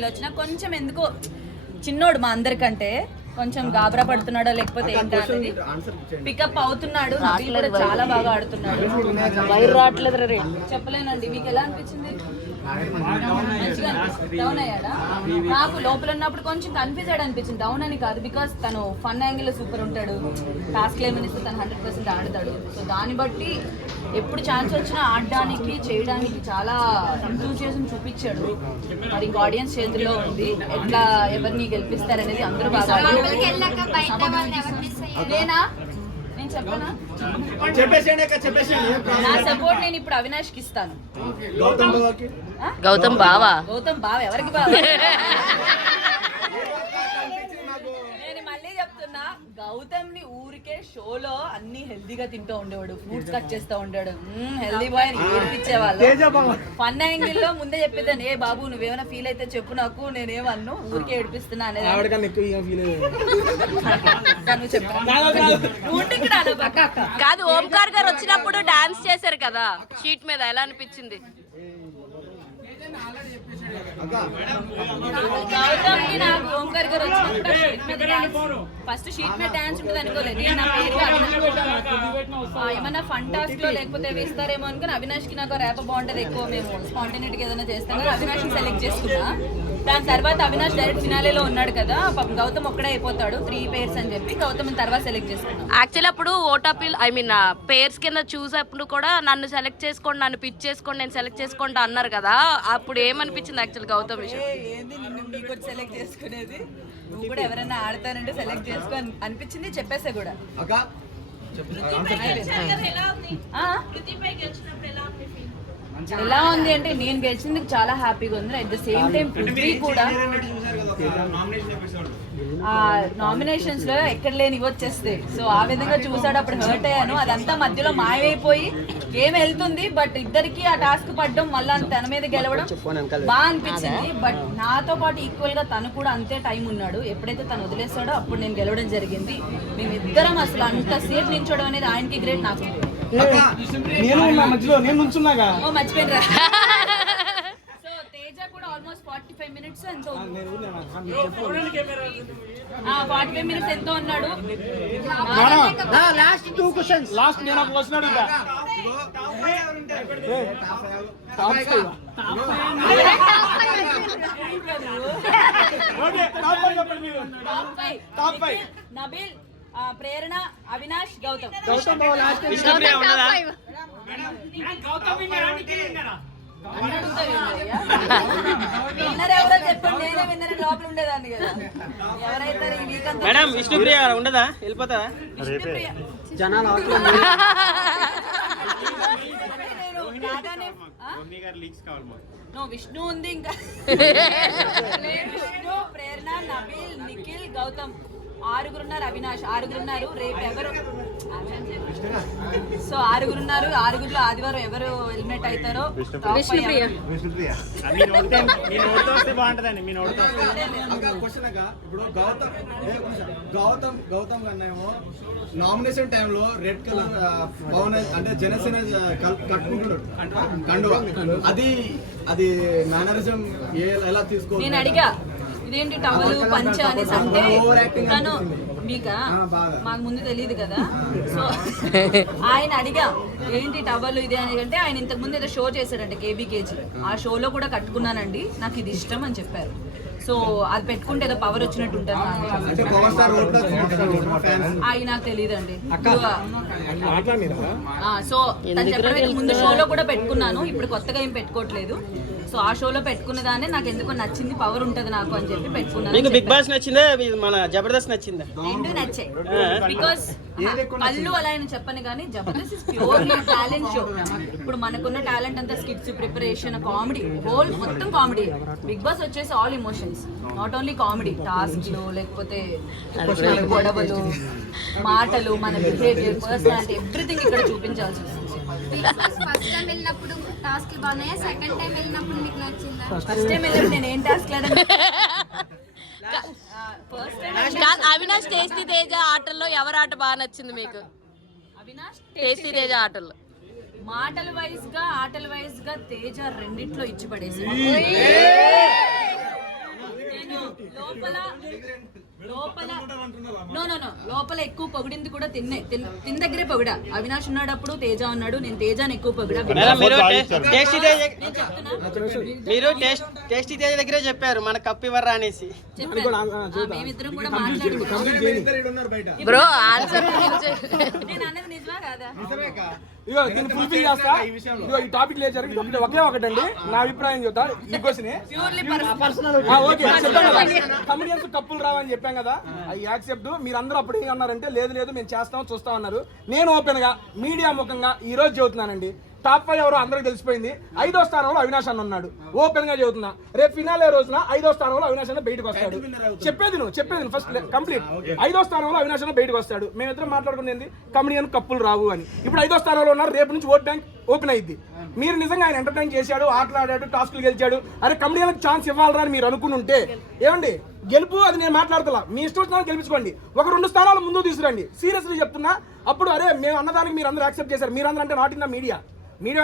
Feel వచ్చినా కొంచెం ఎందుకో చిన్నోడు మా అందరికంటే కొంచెం గాబరా పడుతున్నాడో లేకపోతే ఏంటో అనేది పికప్ అవుతున్నాడు. నబీల్ కూడా చాలా బాగా ఆడుతున్నాడు. చెప్పలేనండి. మీకు ఎలా అనిపించింది? మంచిగా డౌన్ అయ్యాడా? నాకు లోపల ఉన్నప్పుడు కొంచెం కన్ఫ్యూజ్ అయ్యాడు అనిపించింది. డౌన్ అని కాదు, బికాస్ తను ఫన్ యాంగిల్ లో సూపర్ ఉంటాడు. టాస్క్ ఏమనిస్తే తను 100% ఆడతాడు. సో దాన్ని బట్టి ఎప్పుడు ఛాన్స్ వచ్చినా ఆడడానికి చేయడానికి చాలా ఎంతూజియాజం చూపించాడు. మరి ఇంక ఆడియన్స్ చేతుల్లో ఉంది, ఎట్లా ఎవరిని గెలిపిస్తారనేది అందరూ బాగా. నేనా నేను చెప్పనా? నా సపోర్ట్ నేను ఇప్పుడు అవినాష్ కి ఇస్తాను. గౌతమ్ బావా ఎవరికి బావా? నేను మళ్ళీ చెప్తున్నా, గౌతమ్ ని ఊరికే షోలో అన్ని హెల్దీగా తింటూ ఉండేవాడు, ఫ్రూట్స్ కట్ చేస్తూ ఉంటాడు, హెల్దీ బాయ్ అని ఏడిపించేవాళ్ళు. ఫన్ యాంగిల్ లో ముందే చెప్పేదాన్ని, ఏ బాబు నువ్వేమైనా ఫీల్ అయితే చెప్పు, నాకు నేనేమన్ను ఊరికే ఏడిపిస్తున్నా అనేది. కాదు, ఓంకార్ గారు వచ్చినప్పుడు డాన్స్ చేశారు కదా షీట్ మీద, ఎలా అనిపించింది? గౌతమ్ కి నాకు ఓంకార్ గారు వచ్చినప్పుడు ఫస్ట్ షీట్ మీద డాన్స్ ఉంటుంది అనుకోలేదు. ఏమన్నా ఫన్ టాస్క్ లో లేకపోతే వేస్తారేమో అనుకుని అవినాష్ కి నాకు ర్యాప్ బాగుంటది ఎక్కువ, మేము స్పాంటేనిటీ ఏదైనా చేస్తాం కదా, అవినాష్ ని సెలెక్ట్ చేసుకున్నా. దాని తర్వాత అవినాష్ డైరెక్ట్ ఫినాలేలో ఉన్నాడు కదా, పాపం గౌతమ్ ఒక్కడే అయిపోతాడు 3 పేర్స్ అని చెప్పి గౌతమ్ తర్వాత సెలెక్ట్ చేసుకున్నాం. యాక్చువల్లీ అప్పుడు ఓటాపిల్ పేర్స్ కింద చూసేప్పుడు కూడా నన్ను సెలెక్ట్ చేసుకోండి, నన్ను పిచ్ చేసుకోండి, నేను సెలెక్ట్ చేసుకోండి అన్నారు కదా, అప్పుడు ఏమనిపించింది యాక్చువల్ గౌతమ్ విషయం? ఏంది నిన్ను నీకు సెలెక్ట్ చేసుకునేది, నువ్వు కూడా ఎవరైనా ఆడతానంటే సెలెక్ట్ చేసుకో అనిపించింది, చెప్పేసా కూడా. ఎలా ఉంది అంటే నేను గెలిచింది చాలా హ్యాపీగా ఉంది. At the same time Prithvi కూడా నామినేషన్స్ లో ఎక్కడ లేని వచ్చేస్తాయి. సో ఆ విధంగా చూసాడు, అప్పుడు హర్ట్ అయ్యాను. అదంతా మధ్యలో మాయమైపోయి ఏం వెళ్తుంది, బట్ ఇద్దరికి ఆ టాస్క్ పడ్డం మళ్ళీ తన మీద గెలవడం బాగా అనిపించింది. బట్ నాతో పాటు ఈక్వల్ గా తను కూడా అంతే టైం ఉన్నాడు. ఎప్పుడైతే తను వదిలేస్తాడో అప్పుడు నేను గెలవడం జరిగింది. మేమిద్దరం అసలు అంతసేపు నిల్చోవడం అనేది ఆయనకి గ్రేట్, నాకు మర్చిపోయినరా. సో తేజ కూడా ఆల్మోస్ట్ 45 minutes ఎంతో 45 minutes ఎంతో ఉన్నాడు. లాస్ట్ 2 క్వశ్చన్స్ లాస్ట్ నేను ఒక క్వశ్చన్ అడుగుతా. నబీల్, ప్రేరణ, అవినాష్, గౌతమ్. విన్నర్ ఎవరో చెప్పండి, నేనే విన్నర్ లోపల ఉండేదాన్ని కదా. ఎవరైతే ఈ వీక్ అంతా మేడం విష్ణుప్రియ ఉండదా, వెళ్ళిపోతా జనాలు విష్ణు ఉంది, ఇంకా విష్ణు, ప్రేరణ, నబీల్, నిఖిల్, గౌతమ్, 6 అవినాష్ 6 రేపు ఎవరు, సో 6 6 ఆదివారం ఎవరు ఎలిమినేట్ అవుతారో. గౌతమ్ కన్నేమో నామినేషన్ టైంలో రెడ్ కలర్ పవన్ అంటే జనసేన కట్టుకుంటున్నాడు కండువా, అది మేనరిజం ఎలా తీసుకో. నేను అడిగా ఇదేంటి టవల్ పంచ అనేసి, అంటే తను మీకా మాకు ముందు తెలియదు కదా, సో ఆయన అడిగా ఏంటి టవల్ ఇది అని, అంటే ఆయన ఇంతకు ముందు ఏదో షో చేశాడంటే కేబీకేజీ, ఆ షోలో కూడా కట్టుకున్నానండి, నాకు ఇది ఇష్టం అని చెప్పారు. సో అది పెట్టుకుంటే ఏదో పవర్ వచ్చినట్టు ఉంటుంది. అవి నాకు తెలియదండి. సో తను చెప్పడం ముందు షోలో కూడా పెట్టుకున్నాను, ఇప్పుడు కొత్తగా ఏం పెట్టుకోవట్లేదు. సో ఆ షోలో పెట్టుకున్న దాన్ని నాకు ఎందుకో నచ్చింది, పవర్ ఉంటది నాకు అని చెప్పి పెట్టుకున్నాను. బిగ్ బాస్ నచ్చిందా, మన జబర్దస్త్ నచ్చిందా? రెండు నచ్చాయి. బికాస్ పళ్ళు అలా అని చెప్పను కానీ Jabardasth is purely talent show. ఇప్పుడు మనకున్న టాలెంట్ అంతా స్కిట్స్, ప్రిపరేషన్, కామెడీ, హోల్ మొత్తం కామెడీ. బిగ్ బాస్ వచ్చేసి all emotions, not only comedy. టాస్క్లు లేకపోతే గొడవలు, మాటలు, మన బిహేవియర్, పర్సనాలిటీ, ఎవ్రీథింగ్ ఇక్కడ చూపించాల్సి వస్తుంది. ఫస్ట్ టైం వెళ్ళినప్పుడు నేను ఏం టాస్క్ లేదండి. అవినాష్ టేస్టీ తేజ ఆటల్లో ఎవరి ఆట బాగా నచ్చింది మీకు? అవినాష్ టేస్టీ తేజ ఆటల్లో మాటల వైజ్ గా ఆటల వైజ్ గా తేజ రెండిట్లో ఇచ్చి పడేసి లోపల ఎక్కువ పొగిడింది కూడా తిన్న దగ్గరే పొగిడా. అవినాష్ ఉన్నాడప్పుడు తేజ ఉన్నాడు, నేను తేజాని ఎక్కువ పొగిడా. మీరు టేస్టీ తేజ దగ్గరే చెప్పారు మన కప్పు ఇవ్వరా అనేసి. మేమిద్దరం కూడా మాట్లాడుకున్నాం. బ్రో ఆన్సర్ నేను అన్నది నిజమా కాదా? ఇగో దీన్ని ఫుల్ఫిల్ చేస్తా. ఇగో ఈ టాపిక్ లేచారు ఒకే ఒకటండి, నా అభిప్రాయం చెప్తా. ఈ క్వశ్చన్ ఓకే చెప్తాను కదా, కమెడియన్స్ కప్పులు రావని చెప్పాం కదా, అవి యాక్సెప్ట్. మీరందరూ అప్పుడు ఏమన్నారంటే లేదు లేదు మేము చేస్తాం చూస్తాం అన్నారు. నేను ఓపెన్ గా మీడియా ముఖంగా ఈ రోజు చెబుతున్నానండి, టాప్ 5 ఎవరో అందరికి తెలిసిపోయింది. 5వ స్థానంలో అవినాష్ అన్న ఉన్నాడు. ఓపెన్ గా చెబుతున్నా, రేపు ఫినాలే రోజున 5వ స్థానంలో అవినాష్ అన్న బయటకు వస్తాడు. చెప్పేది ఫస్ట్ కంప్లీట్. 5వ స్థానంలో అవినాష్ అన్న బయటకు వస్తాడు. మేమిద్దరం మాట్లాడుకునేది కమెడియన్ కప్పులు రావు అని. ఇప్పుడు 5వ స్థానంలో ఉన్నారు, రేపు నుంచి ఓట్ బ్యాంక్ ఓపెన్ అయ్యింది. మీరు నిజంగా ఆయన ఎంటర్టైన్ చేశాడు, ఆటలాడాడు, టాస్క్లు గెలిచాడు, అరే కమెడియన్కి ఛాన్స్ ఇవ్వాలరా అని మీరు అనుకుని ఉంటే ఏమండి, గెలుపు అది నేను మాట్లాడతలా, మీ ఇష్టం వచ్చిన గెలిపించుకోండి, ఒక 2 స్థానాలు ముందు తీసుకురండి. సీరియస్లీ చెప్తున్నా. అప్పుడు అరే మేము అన్నదానికి మీరు అందరూ యాక్సెప్ట్ చేశారు. మీరందరూ అంటే నాట్ ఇన్ ద మీడియా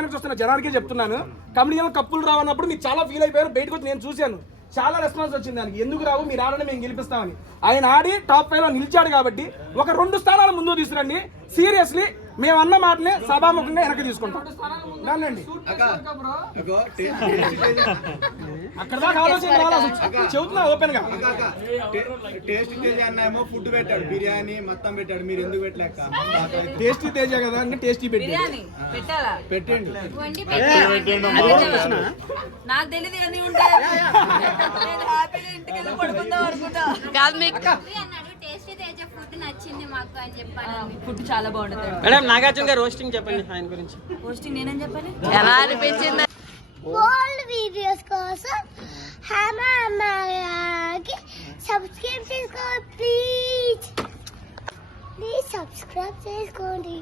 నుంచి వస్తున్న జనానికే చెప్తున్నాను, కమెడియన్ కప్పులు రావన్నప్పుడు మీరు చాలా ఫీల్ అయిపోయారు. బయటకు వచ్చి నేను చూశాను, చాలా రెస్పాన్స్ వచ్చింది దానికి. ఎందుకు రావు, మీరు ఆడని మేము గెలిపిస్తామని. ఆయన ఆడి టాప్ 5లో నిలిచాడు కాబట్టి ఒక 2 స్థానాలు ముందు తీసుకురండి. సీరియస్లీ మేము అన్న మాటలే సభాముఖంగా వెనక్కి తీసుకుంటాం. దాన్నండి అక్కడ దాకా ఆలోచన చెబుతున్నా ఓపెన్ గా. టేస్టీ తేజ అన్న ఫుడ్ పెట్టాడు, బిర్యానీ మొత్తం పెట్టాడు, మీరు ఎందుకు పెట్టలేక? టేస్టీ తేజ కదా అంటే టేస్టీ బిర్యానీ పెట్టాలా? పెట్టండి. నాకు తెలియదు అని ఉంటే హ్యాపీగా ఇంటికి వెళ్ళి పడుకుందాం అనుకుంటా. కాదు మీకు టేస్టీ తేజ ఫుడ్ నచ్చింది మాకు అని చెప్పాను. ఫుడ్ చాలా బాగుంటుంది. మేడం నాగార్జున గారు రోస్టింగ్ చెప్పండి ఆయన గురించి. పోస్టింగ్ నేనేం చెప్పాలి? ఎలా అనిపించింది? ఓల్డ్ వీడియోస్ కోసం హమాకి సబ్స్క్రైబ్ చేసుకోండి ప్లీజ్ సబ్స్క్రైబ్ చేసుకోండి.